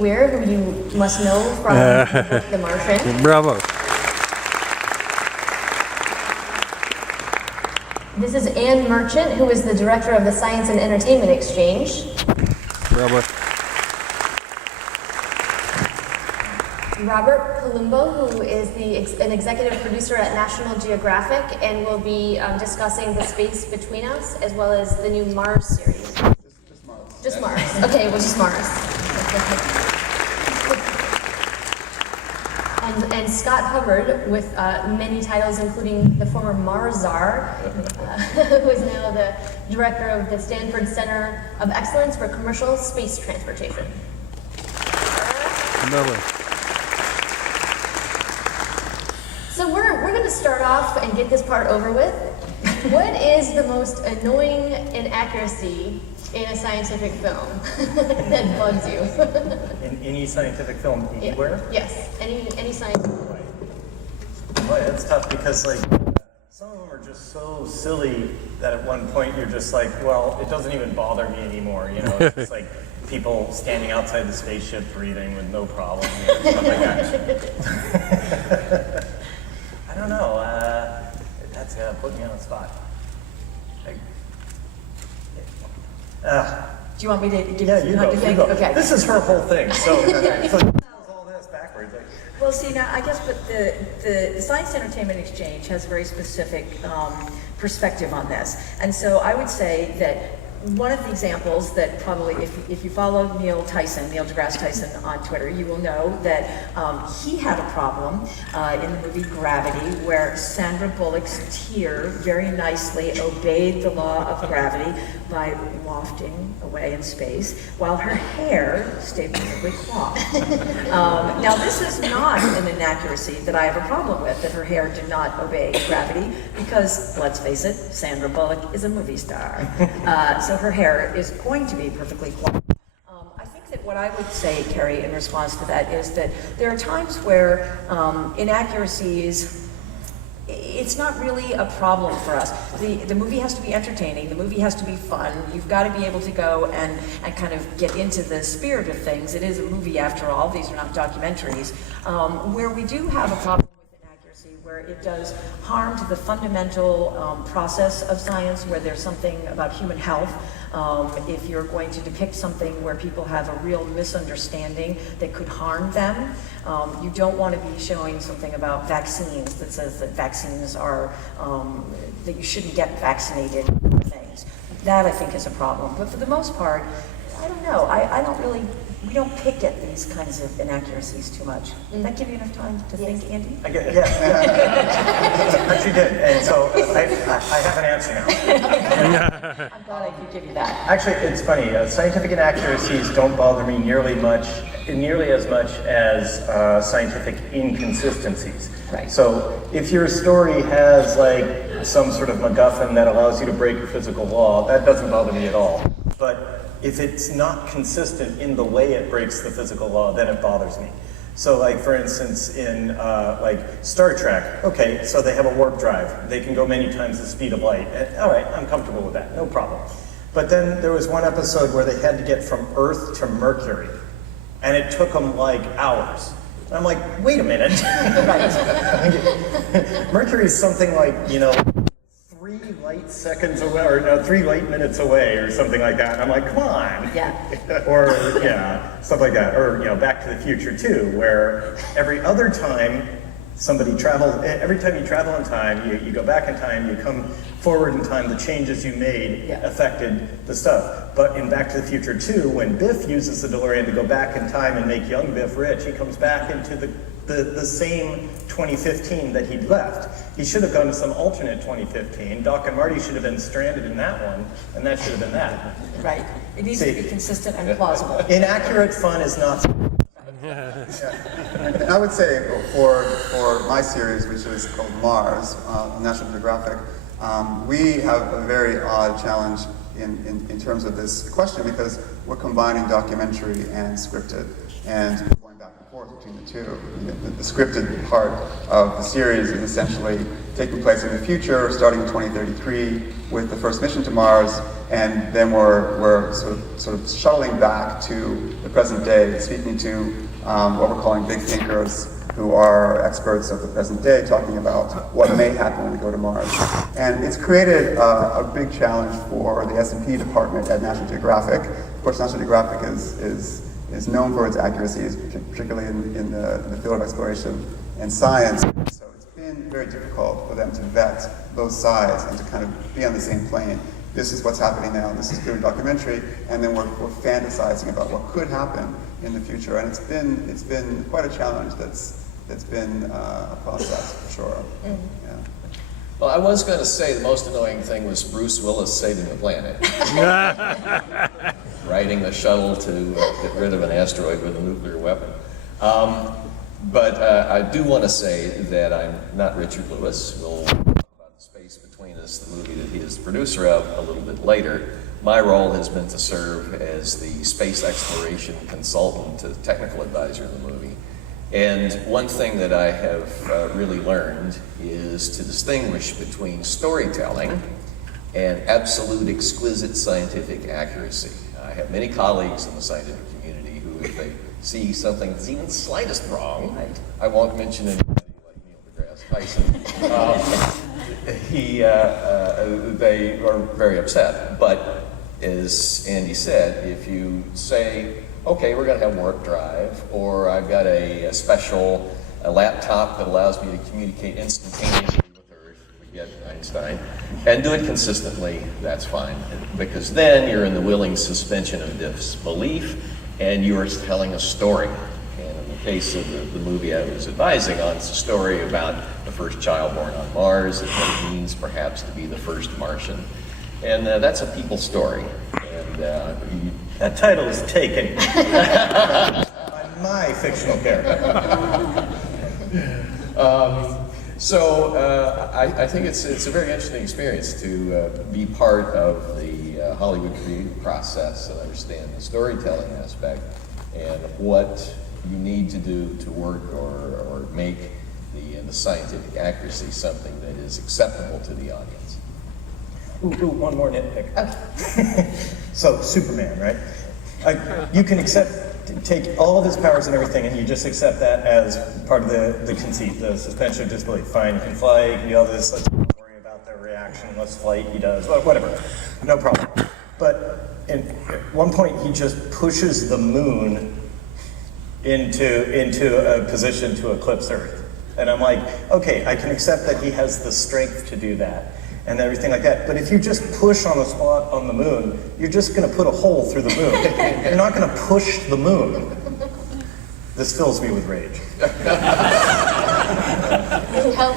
Weir, who you must know from the book The Martian. Bravo. This is Anne Merchant, who is the director of the Science and Entertainment Exchange. Bravo. Robert Palumbo, who is an executive producer at National Geographic and will be discussing The Space Between Us, as well as the new Mars series. Just Mars. Just Mars. Okay, well, just Mars. And Scott Hubbard, with many titles, including the former Mars czar, who is now the director of the Stanford Center of Excellence for Commercial Space Transportation. Bravo. So we're going to start off and get this part over with. What is the most annoying inaccuracy in a scientific film that bugs you? In any scientific film, anywhere? Yes, any scientific film. Boy, that's tough because like some of them are just so silly that at one point you're just like, well, it doesn't even bother me anymore. You know, it's just like people standing outside the spaceship breathing with no problem, stuff like that. I don't know. That's put me on the spot. Do you want me to give Yeah, you go. You go. Okay. This is her whole thing. So all this backwards. Like, Well, see, now, I guess, but the Science Entertainment Exchange has a very specific perspective on this. And so I would say that one of the examples that probably, if you follow Neil deGrasse Tyson on Twitter, you will know that he had a problem in the movie Gravity, where Sandra Bullock's tear very nicely obeyed the law of gravity by wafting away in space, while her hair stayed perfectly coiffed. Now, this is not an inaccuracy that I have a problem with, that her hair did not obey gravity, because, let's face it, Sandra Bullock is a movie star. So her hair is going to be perfectly coiffed. I think that what I would say, Carrie, in response to that is that there are times where inaccuracies, it's not really a problem for us. The movie has to be entertaining, the movie has to be fun, you've got to be able to go and kind of get into the spirit of things. It is a movie after all, these are not documentaries. Where we do have a problem with inaccuracy, where it does harm to the fundamental process of science, where there's something about human health. If you're going to depict something where people have a real misunderstanding that could harm them, you don't want to be showing something about vaccines that says that vaccines are, that you shouldn't get vaccinated for things. That, I think, is a problem. But for the most part, I don't know. I don't really, we don't pick at these kinds of inaccuracies too much. Did that give you enough time to think, Andy? I get, yeah. She did, and so I have an answer now. I'm glad I could give you that. Actually, it's funny. Scientific inaccuracies don't bother me nearly as much as scientific inconsistencies. Right. So if your story has like some sort of MacGuffin that allows you to break a physical law, that doesn't bother me at all. But if it's not consistent in the way it breaks the physical law, then it bothers me. So like, for instance, in like Star Trek, okay, so they have a warp drive. They can go many times the speed of light. All right, I'm comfortable with that, no problem. But then there was one episode where they had to get from Earth to Mercury, and it took them like hours. And I'm like, wait a minute. Mercury is something like, 3 light seconds away, or no, 3 light minutes away, or something like that. And I'm like, come on. Yeah. Or, stuff like that. Or, Back to the Future too, where every other time every time you travel in time, you go back in time, you come forward in time, the changes you made affected the stuff. But in Back to the Future 2, when Biff uses the DeLorean to go back in time and make young Biff rich, he comes back into the same 2015 that he'd left. He should have gone to some alternate 2015. Doc and Marty should have been stranded in that one, and that should have been that. Right. It needs to be consistent and plausible. Inaccurate fun is not... And I would say for my series, which is called Mars, National Geographic, we have a very odd challenge in terms of this question, because we're combining documentary and scripted. And going back and forth between the two. The scripted part of the series is essentially taking place in the future, starting in 2033 with the first mission to Mars, and then we're sort of shuttling back to the present day, speaking to what we're calling big thinkers, who are experts of the present day, talking about what may happen when we go to Mars. And it's created a big challenge for the S&P department at National Geographic. Of course, National Geographic is known for its accuracies, particularly in the field of exploration and science. So it's been very difficult for them to vet both sides and to kind of be on the same plane. This is what's happening now, this is pure documentary, and then we're fantasizing about what could happen in the future. And it's been quite a challenge that's been a process, for sure. Yeah. Well, I was going to say the most annoying thing was Bruce Willis saving the planet. Riding the shuttle to get rid of an asteroid with a nuclear weapon. But I do want to say that I'm not Richard Lewis. We'll talk about The Space Between Us, the movie that he is the producer of, a little bit later. My role has been to serve as the space exploration consultant, technical advisor in the movie. And one thing that I have really learned is to distinguish between storytelling and absolute exquisite scientific accuracy. I have many colleagues in the scientific community who, if they see something that's even the slightest wrong, I won't mention anybody like Neil deGrasse Tyson, they are very upset. But as Andy said, if you say, okay, we're going to have warp drive, or I've got a special laptop that allows me to communicate instantaneously with Earth, we get Einstein, and do it consistently, that's fine. Because then you're in the willing suspension of disbelief, and you are telling a story. And in the case of the movie I was advising on, it's a story about the first child born on Mars, and what it means perhaps to be the first Martian. And that's a people story. And that title is taken by my fictional character. I think it's a very interesting experience to be part of the Hollywood creative process and understand the storytelling aspect and what you need to do to work or make the scientific accuracy something that is acceptable to the audience. Ooh, one more nitpick. Okay. So, Superman, right? You can take all of his powers and everything, and you just accept that as part of the conceit, the suspension of disbelief. Fine, he can fly, he can do all this, let's not worry about the reaction, let's flight, he does, whatever, no problem. But at one point, he just pushes the moon into a position to eclipse Earth. And I'm like, okay, I can accept that he has the strength to do that and everything like that. But if you just push on a spot on the moon, you're just going to put a hole through the moon. You're not going to push the moon. This fills me with rage. Help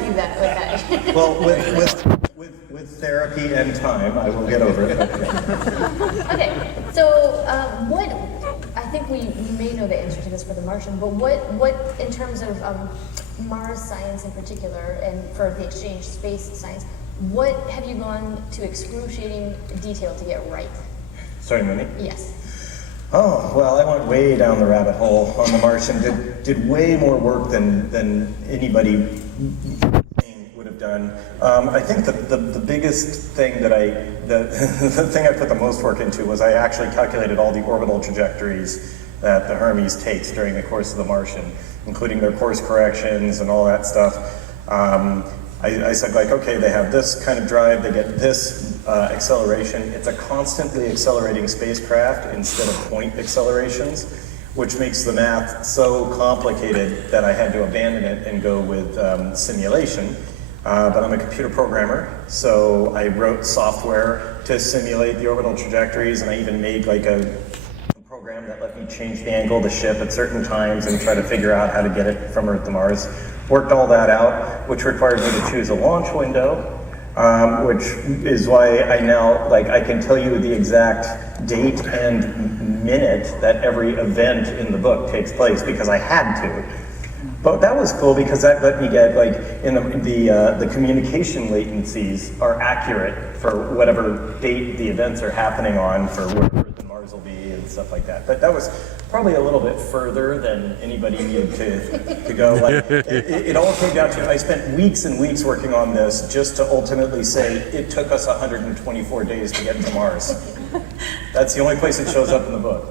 you with that. Well, with therapy and time, I will get over it. Okay, so I think we may know the answer to this for the Martian, but what in terms of Mars science in particular, and for the exchange space science, what have you gone to excruciating detail to get right? Sorry, Mooney? Yes. Oh, well, I went way down the rabbit hole on The Martian, did way more work than anybody would have done. I think the biggest thing the thing I put the most work into was I actually calculated all the orbital trajectories that the Hermes takes during the course of The Martian, including their course corrections and all that stuff. I said, like, okay, they have this kind of drive, they get this acceleration. It's a constantly accelerating spacecraft instead of point accelerations, which makes the math so complicated that I had to abandon it and go with simulation. But I'm a computer programmer, so I wrote software to simulate the orbital trajectories, and I even made like a program that let me change the angle of the ship at certain times and try to figure out how to get it from Earth to Mars. Worked all that out, which required me to choose a launch window, which is why I now, I can tell you the exact date and minute that every event in the book takes place, because I had to. But that was cool because that let me get, the communication latencies are accurate for whatever date the events are happening on for where Earth and Mars platforms will be and stuff like that. But that was probably a little bit further than anybody needed to go. Like, it all came down to, I spent weeks and weeks working on this just to ultimately say it took us 124 days to get to Mars. That's the only place it shows up in the book.